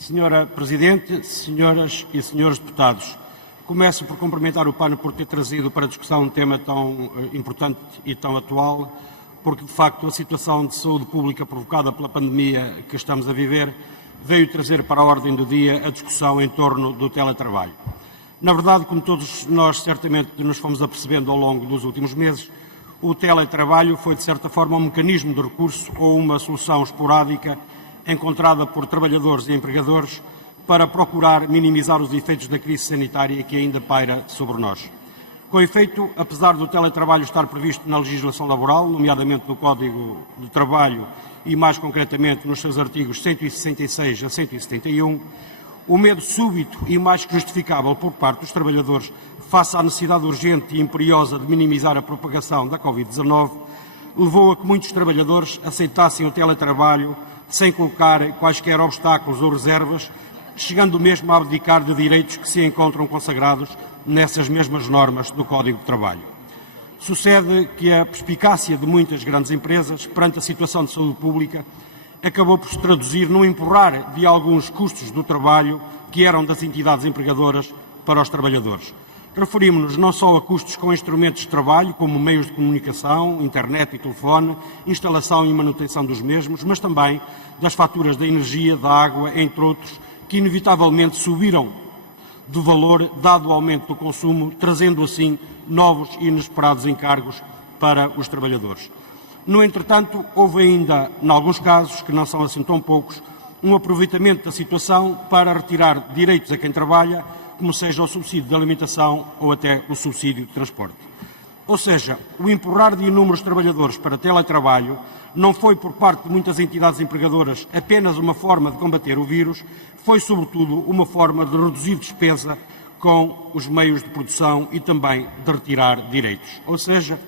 Senhora Presidente, senhoras e senhores deputados, começo por cumprimentar o PAN por ter trazido para a discussão um tema tão importante e tão atual, porque, de facto, a situação de saúde pública provocada pela pandemia que estamos a viver veio trazer para a ordem do dia a discussão em torno do teletrabalho. Na verdade, como todos nós certamente nos fomos apercebendo ao longo dos últimos meses, o teletrabalho foi, de certa forma, um mecanismo de recurso ou uma solução esporádica encontrada por trabalhadores e empregadores para procurar minimizar os efeitos da crise sanitária que ainda paira sobre nós. Com efeito, apesar do teletrabalho estar previsto na legislação laboral, nomeadamente no Código de Trabalho e, mais concretamente, nos seus artigos 166 a 171, o medo súbito e mais que justificável por parte dos trabalhadores face à necessidade urgente e imperiosa de minimizar a propagação da Covid-19 levou a que muitos trabalhadores aceitassem o teletrabalho sem colocar quaisquer obstáculos ou reservas, chegando mesmo a abdicar de direitos que se encontram consagrados nessas mesmas normas do Código de Trabalho. Sucede que a perspicácia de muitas grandes empresas perante a situação de saúde pública acabou por se traduzir no empurrar de alguns custos do trabalho que eram das entidades empregadoras para os trabalhadores. Referimos-nos não só a custos com instrumentos de trabalho, como meios de comunicação, internet e telefone, instalação e manutenção dos mesmos, mas também das faturas da energia, da água, entre outros, que inevitavelmente subiram de valor dado o aumento do consumo, trazendo assim novos e inesperados encargos para os trabalhadores. No entretanto, houve ainda, em alguns casos, que não são assim tão poucos, um aproveitamento da situação para retirar direitos a quem trabalha, como seja o subsídio de alimentação ou até o subsídio de transporte. Ou seja, o empurrar de inúmeros trabalhadores para teletrabalho não foi, por parte de muitas entidades empregadoras, apenas uma forma de combater o vírus, foi, sobretudo, uma forma de reduzir despesa com os meios de produção e também de retirar direitos. Ou seja,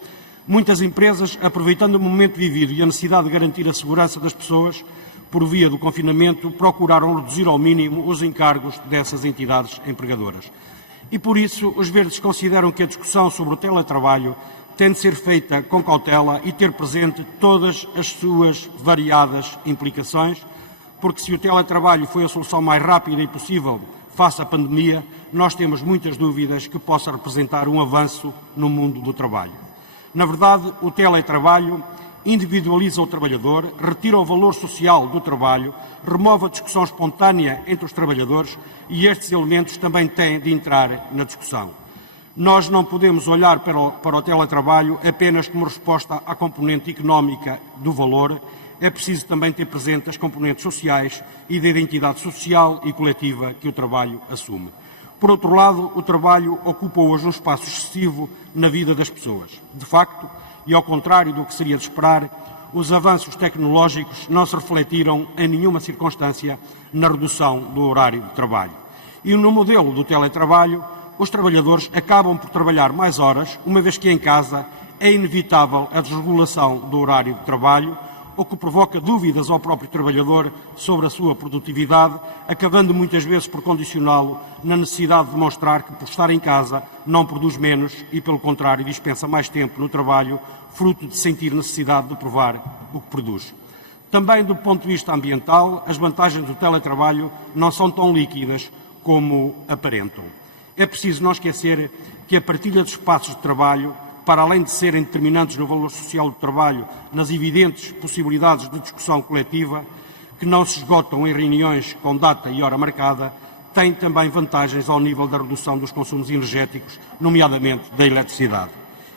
muitas empresas, aproveitando o momento vivido e a necessidade de garantir a segurança das pessoas, por via do confinamento, procuraram reduzir ao mínimo os encargos dessas entidades empregadoras. E por isso, os Verdes consideram que a discussão sobre o teletrabalho tem de ser feita com cautela e ter presente todas as suas variadas implicações, porque se o teletrabalho foi a solução mais rápida e possível face à pandemia, nós temos muitas dúvidas que possa representar um avanço no mundo do trabalho. Na verdade, o teletrabalho individualiza o trabalhador, retira o valor social do trabalho, remove a discussão espontânea entre os trabalhadores e estes elementos também têm de entrar na discussão. Nós não podemos olhar para o teletrabalho apenas como resposta à componente económica do valor, é preciso também ter presente as componentes sociais e da identidade social e coletiva que o trabalho assume. Por outro lado, o trabalho ocupa hoje um espaço excessivo na vida das pessoas. De facto, e ao contrário do que seria de esperar, os avanços tecnológicos não se refletiram em nenhuma circunstância na redução do horário de trabalho. E no modelo do teletrabalho, os trabalhadores acabam por trabalhar mais horas, uma vez que em casa é inevitável a desregulação do horário de trabalho, o que provoca dúvidas ao próprio trabalhador sobre a sua produtividade, acabando muitas vezes por condicioná-lo na necessidade de mostrar que, por estar em casa, não produz menos e, pelo contrário, dispensa mais tempo no trabalho, fruto de sentir necessidade de provar o que produz. Também, do ponto de vista ambiental, as vantagens do teletrabalho não são tão líquidas como aparentam. É preciso não esquecer que a partilha de espaços de trabalho, para além de serem determinantes no valor social do trabalho, nas evidentes possibilidades de discussão coletiva, que não se esgotam em reuniões com data e hora marcada, tem também vantagens ao nível da redução dos consumos energéticos, nomeadamente da eletricidade.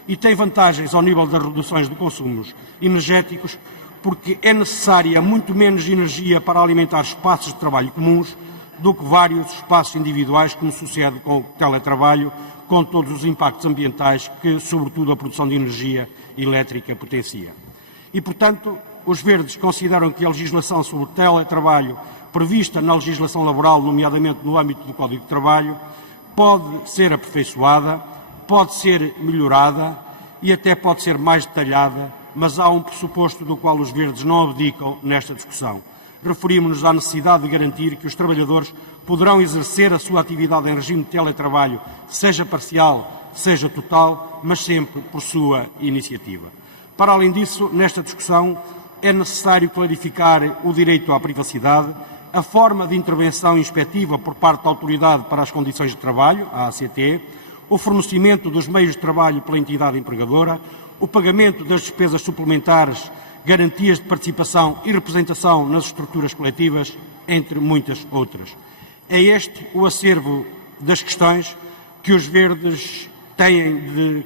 E tem vantagens ao nível das reduções de consumos energéticos, porque é necessária muito menos energia para alimentar espaços de trabalho comuns do que vários espaços individuais, como sucede com o teletrabalho, com todos os impactos ambientais que, sobretudo, a produção de energia elétrica potencia. E, portanto, os Verdes consideram que a legislação sobre o teletrabalho prevista na legislação laboral, nomeadamente no âmbito do Código de Trabalho, pode ser aperfeiçoada, pode ser melhorada e até pode ser mais detalhada, mas há um pressuposto do qual os Verdes não abdicam nesta discussão. Referimos-nos à necessidade de garantir que os trabalhadores poderão exercer a sua atividade em regime de teletrabalho, seja parcial, seja total, mas sempre por sua iniciativa. Para além disso, nesta discussão, é necessário clarificar o direito à privacidade, a forma de intervenção inspectiva por parte da Autoridade para as Condições de Trabalho, a ACT, o fornecimento dos meios de trabalho pela entidade empregadora, o pagamento das despesas suplementares, garantias de participação e representação nas estruturas coletivas, entre muitas outras. É este o acervo das questões que os verdes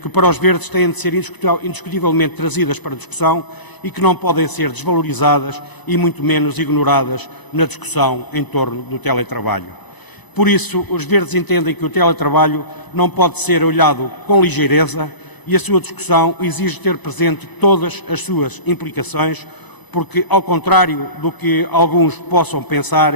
que para os verdes têm de ser indiscutivelmente trazidas para discussão e que não podem ser desvalorizadas e muito menos ignoradas na discussão em torno do teletrabalho. Por isso, os verdes entendem que o teletrabalho não pode ser olhado com ligeireza e a sua discussão exige ter presente todas as suas implicações, porque, ao contrário do que alguns possam pensar,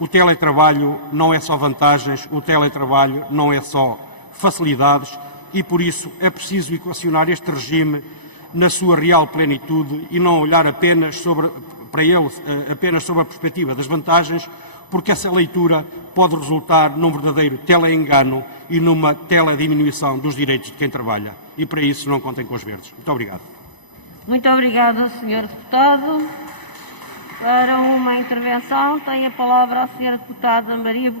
o teletrabalho não é só vantagens, o teletrabalho não é só facilidades e, por isso, é preciso equacionar este regime na sua real plenitude e não olhar apenas para ele apenas sob a perspectiva das vantagens, porque essa leitura pode resultar num verdadeiro teleengano e numa telediminuição dos direitos de quem trabalha. E para isso não contem com os verdes. Muito obrigado. Muito obrigado, Sr. Deputado. Para uma intervenção tem a palavra a Sra. Deputada Maria